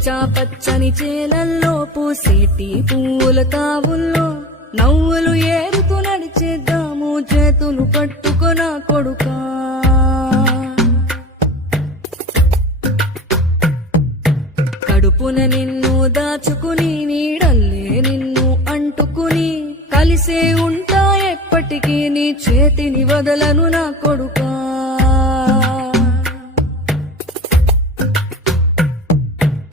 పచ్చా పచ్చని చేలల్లో పూసేటి పువ్వుల తావుల్లో నవ్వులు ఏరుతూ నడిచేద్దాము చేతులు పట్టుకొన కొడుకా. కడుపున నిన్ను దాచుకుని నీడల్లే నిన్ను అంటుకుని కలిసే ఉంటా ఎప్పటికీ నీ చేతిని వదలను నా కొడుకా.